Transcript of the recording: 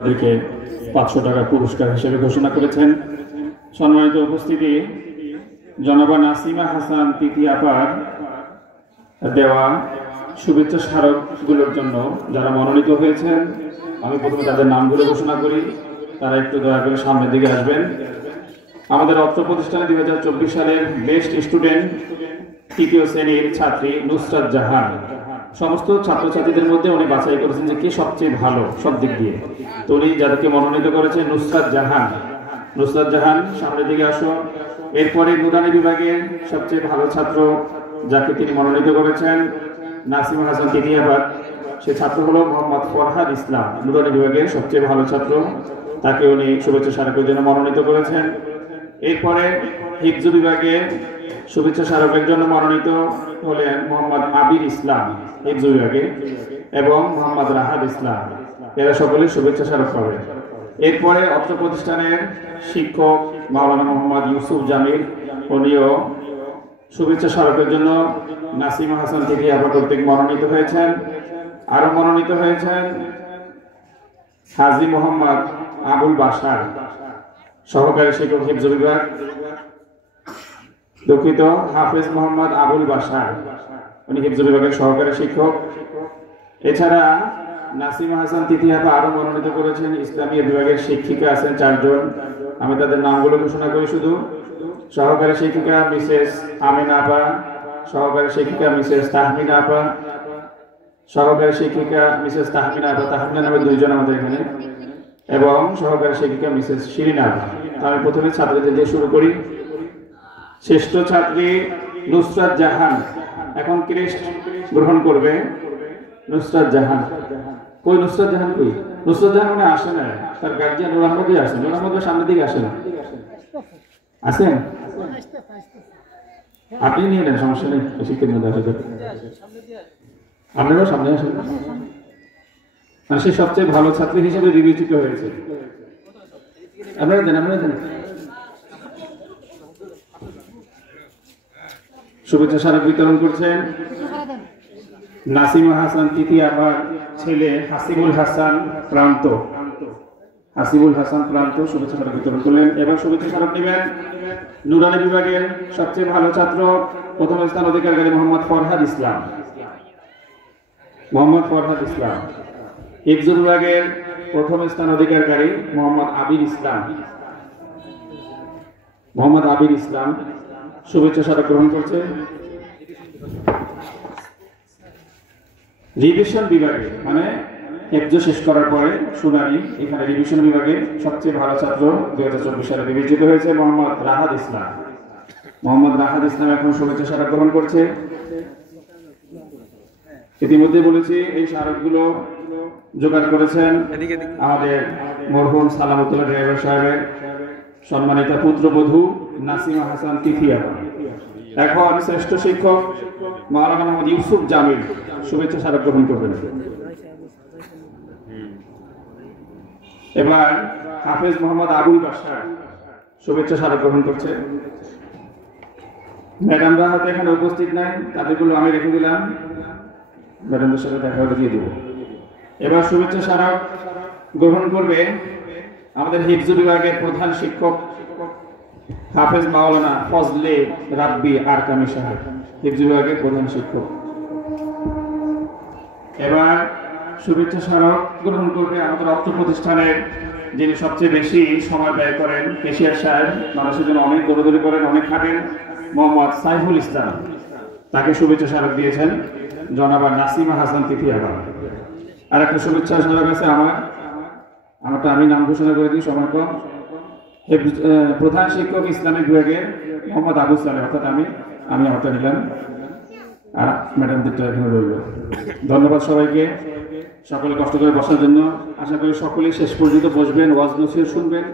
তাদেরকে 500 টাকা পুরস্কার হিসেবে ঘোষণা করেছেন। সম্মানিত উপস্থিতি, জনাবা নাসিমা হাসান তিথি আপার দেওয়া শুভেচ্ছা স্মারকগুলোর জন্য যারা মনোনীত হয়েছেন, আমি প্রথমে তাদের নামগুলো ঘোষণা করি। তারা একটু দয়া করে সামনের দিকে আসবেন। আমাদের অর্থ প্রতিষ্ঠানে 2024 সালের বেস্ট স্টুডেন্ট তৃতীয় শ্রেণীর ছাত্রী নুসরাত জাহান। সমস্ত ছাত্রছাত্রীদের মধ্যে উনি বাছাই করেছেন যে কে সবচেয়ে ভালো সব দিক দিয়ে। তো উনি যাদেরকে মনোনীত করেছেন নুসরাত জাহান। নুসরাত জাহান সামনের দিকে আসো। এরপরে নুরানি বিভাগের সবচেয়ে ভালো ছাত্র যাকে তিনি মনোনীত করেছেন নাসিমা হাসান তিথি আপার, সে ছাত্র হলো মোহাম্মদ ফরহাদ ইসলাম। নুরানি বিভাগের সবচেয়ে ভালো ছাত্র, তাকে উনি শুভেচ্ছা স্মারকের জন্য মনোনীত করেছেন। এরপরে হিফজ বিভাগে শুভেচ্ছা স্মারকের জন্য মনোনীত হলেন মোহাম্মদ আবির ইসলাম হিফজ বিভাগে এবং মোহাম্মদ রাহাদ ইসলাম। এরা সকলে শুভেচ্ছা স্মারক পাবে। এরপরে অত্র প্রতিষ্ঠানের শিক্ষক মাওলানা মোহাম্মদ ইউসুফ জামিল, উনিও শুভেচ্ছা স্মারকের জন্য নাসিমা হাসান তিথি আপা কর্তৃক মনোনীত হয়েছেন। আরো মনোনীত হয়েছেন হাজী মোহাম্মদ আবুল বাশার, সহকারী শিক্ষক হিফজ বিভাগ। দুঃখিত, হাফেজ মোহাম্মদ আবুল বাশার, উনি হিফজ বিভাগের সহকারী শিক্ষক। এছাড়া নাসিমা হাসান তিথি আপা আরো মনোনীত করেছেন ইসলামী বিভাগের শিক্ষিকা আছেন 4 জন। আমি তাদের নামগুলো ঘোষণা করি শুধু। সহকারী শিক্ষিকা মিসেস আমিনা আপা, সহকারী শিক্ষিকা মিসেস তাহমিনা আপা, সহকারী শিক্ষিকা মিসেস তাহমিনা আপা, তাহমিনা নামে 2 জন আমাদের এখানে, এবং সহকারী শিক্ষিকা মিসেস শিরিনা আপা। আমি প্রথমে ছাত্রীদের দিয়ে শুরু করি। শ্রেষ্ঠ ছাত্রী নুসরাত জাহান এখন ক্রেস্ট গ্রহণ করবে। নুসরাত জাহান কই? নুসরাত জাহান কই? নুসরাত জাহান মানে আসে না, তার গার্জিয়ান নূর আহমদই আসেন। নূর আহমদ সামনের দিকে আসেন, আসেন আপনি নিয়ে নেন, সমস্যা নেই। শিক্ষিত মধ্যে আসে, আপনারাও সামনে আসেন। মানে সে সবচেয়ে ভালো ছাত্রী হিসেবে বিবেচিত হয়েছে। আপনারা দেন, আপনারা দেন। শুভেচ্ছা স্মারক বিতরণ করছেন নাসিমা হাসান তিথি আপার ছেলে হাসিবুল হাসান প্রান্ত। হাসিবুল হাসান প্রান্ত শুভেচ্ছা স্মারক বিতরণ করলেন। এবার শুভেচ্ছা স্মারক নেবেন নুরানি বিভাগের সবচেয়ে ভালো ছাত্র, প্রথম স্থান অধিকারী মোহাম্মদ ফরহাদ ইসলাম। মোহাম্মদ ফরহাদ ইসলাম। হিফজ বিভাগের প্রথম স্থান অধিকারী মোহাম্মদ আবির ইসলাম। মোহাম্মদ আবির ইসলাম শুভেচ্ছা স্মারক গ্রহণ করছে। রিভিশন বিভাগে মানে হিফজ শেষ করার পরে শুনানি, এখানে রিভিশন বিভাগে সবচেয়ে ভালো ছাত্র 2024 সালে বিবেচিত হয়েছে মোহাম্মদ রাহাদ ইসলাম। মোহাম্মদ রাহাদ ইসলাম এখন শুভেচ্ছা স্মারক গ্রহণ করছে। ইতিমধ্যে বলেছি এই স্মারকগুলো জোগাড় করেছেন আমাদের মরহুম সালামতুল্লাহ ড্রাইভার সাহেবের সম্মানিত পুত্রবধূ নাসিমা হাসান তিথি আপা। এখন শ্রেষ্ঠ শিক্ষক মাওলানা মোহাম্মদ ইউসুফ জামিল শুভেচ্ছা স্মারক গ্রহণ করবেন। এবার হাফেজ মোহাম্মদ আবুল বাশার শুভেচ্ছা স্মারক গ্রহণ করছে। ম্যাডামরা হয়তো এখানে উপস্থিত নাই, তাদেরগুলো আমি রেখে দিলাম, ম্যাডামদের সাথে দেখা হলে দিয়ে দেব। এবার শুভেচ্ছা স্মারক গ্রহণ করবে আমাদের হিফজ বিভাগের প্রধান শিক্ষক হাফেজ মাওলানা ফজলে রাব্বি আরকামি সাহেব, হিফজ বিভাগের প্রধান শিক্ষক। এবার শুভেচ্ছা স্মারক গ্রহণ করবে আমাদের অর্থ প্রতিষ্ঠানের যিনি সবচেয়ে বেশি সময় ব্যয় করেন, কেশিয়ার সাহেব, মানুষের জন্য অনেক দৌড়দৌড়ি করেন, অনেক খাটেন, মোহাম্মদ সাইফুল ইসলাম। তাকে শুভেচ্ছা স্মারক দিয়েছেন জনাবা নাসিমা হাসান তিথি আপা। আর একটা শুভেচ্ছা স্মারক আছে আমারটা আমি নাম ঘোষণা করে দিই, সময় কম। প্রধান শিক্ষক ইসলামিক বিভাগের মোহাম্মদ আবু সালেহ, অর্থাৎ আমি আমারটা নিলাম, আর ম্যাডামদেরটা এখানে রইল। ধন্যবাদ সবাইকে, সকলে কষ্ট করে বসার জন্য। আশা করি সকলে শেষ পর্যন্ত বসবেন, ওয়াজ নসিহত শুনবেন।